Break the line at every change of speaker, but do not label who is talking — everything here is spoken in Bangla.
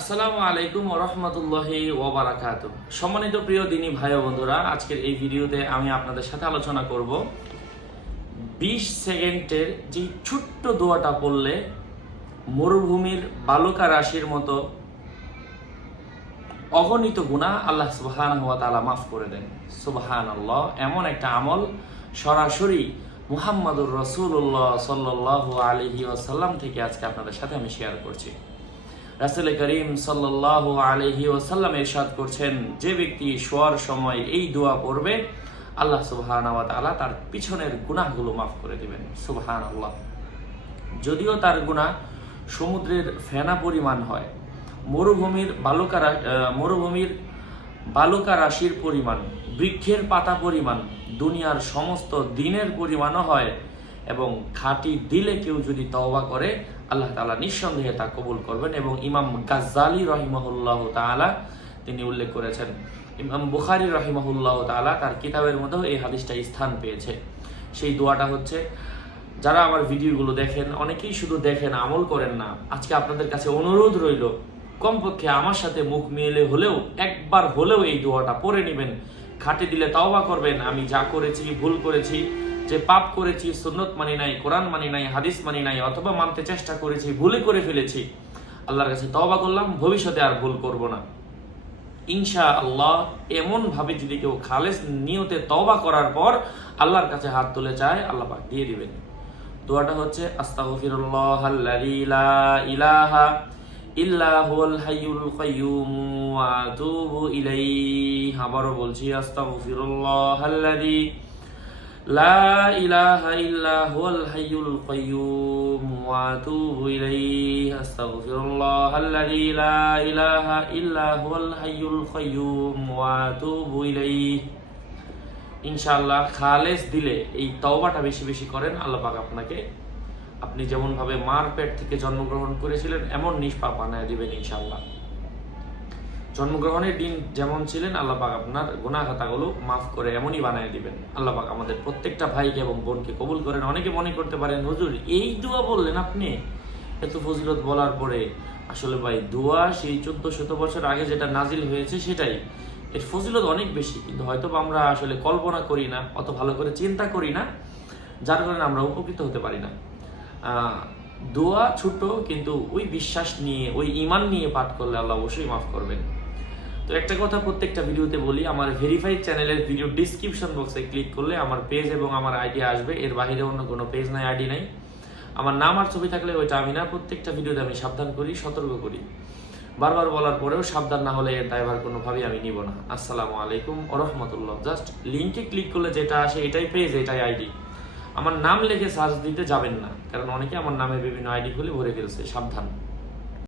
আসসালামু আলাইকুম রহমতুল্লাহি ওবারাকাত সম্মানিত প্রিয় দিনী ভাই বন্ধুরা, আজকের এই ভিডিওতে আমি আপনাদের সাথে আলোচনা করব বিশ সেকেন্ডের যে ছোট্ট দোয়াটা পড়লে মরুভূমির বালুকা রাশির মতো অগণিত গুণা আল্লাহ সুবহান হুয়া তাআলা মাফ করে দেন। সুবহান আল্লাহ এমন একটা আমল সরাসরি মুহাম্মাদুর রসুল্লাহ সাল্লাহ আলহি ওয়াসাল্লাম থেকে আজকে আপনাদের সাথে আমি শেয়ার করছি। রাসুল করিম সাল্লাহ আলহি ওসাল্লাম ইরশাদ করছেন, যে ব্যক্তি শোয়ার সময় এই দোয়া পড়বে, আল্লাহ সুবহান তাআলা তার পিছনের গুনাহগুলো মাফ করে দিবেন। সুবহান আল্লাহ যদিও তার গুনাহ সমুদ্রের ফেনা পরিমাণ হয়, মরুভূমির বালুকা মরুভূমির বালুকা রাশির পরিমাণ, বৃক্ষের পাতা পরিমাণ, দুনিয়ার সমস্ত দিনের পরিমাণও হয় এবং খাঁটি দিলে কেউ যদি তওবা করে, আল্লাহ তাআলা নিঃসন্দেহে তা কবুল করবেন এবং ইমাম গাজ্জালি রহিমাহুল্লাহ তাআলা তিনি উল্লেখ করেছেন, ইমাম বুখারি রহিমাহুল্লাহ তাআলা তার কিতাবের মধ্যেও এই হাদিসটা স্থান পেয়েছে। সেই দোয়াটা হচ্ছে, যারা আমার ভিডিওগুলো দেখেন, অনেকেই শুধু দেখেন, আমল করেন না। আজকে আপনাদের কাছে অনুরোধ রইল, কমপক্ষে আমার সাথে মুখ মিলে হলেও, একবার হলেও এই দোয়াটা পড়ে নেবেন। খাটে দিলে তাওবা করবেন, আমি যা করেছি, ভুল করেছি যে পাপ করেছি, সুন্নত মানি নাই, কোরআন মানি নাই, হাদিস মানি নাই, অথবা মানতে চেষ্টা করেছি ভুলে করে ফেলেছি, আল্লাহর কাছে তবা করলাম, ভবিষ্যতে আর ভুল করব না। ইনশা আল্লাহ এমন ভাবে যদি কেউ খালেস নিয়তে তওবা করার পর আল্লাহর কাছে হাত তুলে চায়, আল্লাহ পাক দিয়ে দিবেন। দোয়াটা হচ্ছে, আস্তাগফিরুল্লাহ আল্লাযী লা ইলাহা ইল্লা হুয়াল হাইয়ুল কাইয়্যুম ওয়া আতুবু ইলাইহি। আবারও বলছি, আস্তাগফিরুল্লাহ আল্লাযী ইলাহা ইল্লা হুয়াল হাইয়ুল কাইয়্যুম ওয়া আতুবু ইলাইহি আস্তাগফিরুল্লাহ আল্লাযী লা ইলাহা ইল্লা হুয়াল হাইয়ুল কাইয়্যুম ওয়া আতুবু ইলাইহি। ইনশাআল্লাহ খালেস দিলে এই তওবাটা বেশি বেশি করেন, আল্লাহ পাক আপনাকে আপনি যেমন ভাবে মার পেট থেকে জন্মগ্রহণ করেছিলেন, এমন নিষ্পাপ বানায় দিবেন ইনশাআল্লাহ। জন্মগ্রহণের দিন যেমন ছিলেন আল্লাহ পাক আপনার গুনাহগাতাগুলো মাফ করে এমনই বানিয়ে দিবেন। আল্লাহ পাক আমাদের প্রত্যেকটা ভাইকে এবং বোনকে কবুল করেন, অনেকে মনে করতে পারেন, হুজুর, এই দোয়া বললেন আপনি? এত ফজিলত বলার পরে, আসলে ভাই, দোয়া সেই চোদ্দ শত বছর আগে যেটা নাজিল হয়েছে সেটাই। এর ফজিলত অনেক বেশি, কিন্তু হয়তো আমরা আসলে কল্পনা করি না, অত ভালো করে চিন্তা করি না, যার কারণে আমরা উপকৃত হতে পারি না। দোয়া ছোট, কিন্তু ওই বিশ্বাস নিয়ে, ওই ইমান নিয়ে পাঠ করলে আল্লাহ অবশ্যই মাফ করবেন। তো একটা কথা প্রত্যেকটা ভিডিওতে বলি, আমার ভেরিফাইড চ্যানেলের ভিডিও ডিসক্রিপশন বক্সে ক্লিক করলে আমার পেজ এবং আমার আইডি আসবে। এর বাইরে অন্য কোনো পেজ নাই আইডি নাই। আমার নাম আর ছবি থাকলে ওইটা আমি না, প্রত্যেকটা ভিডিওতে আমি সাবধান করি, সতর্ক করি। বারবার বলার পরেও সাবধান না হলে এর ড্রাইভার কোনোভাবেই আমি নিব না। আসসালামু আলাইকুম রহমতুল্লাহ। জাস্ট লিঙ্কে ক্লিক করলে যেটা আসে এটাই পেজ এটাই আইডি আমার নাম লিখে সার্চ দিতে যাবেন না, কারণ অনেকে আমার নামে বিভিন্ন আইডি খুলে ভরে ফেলছে, সাবধান।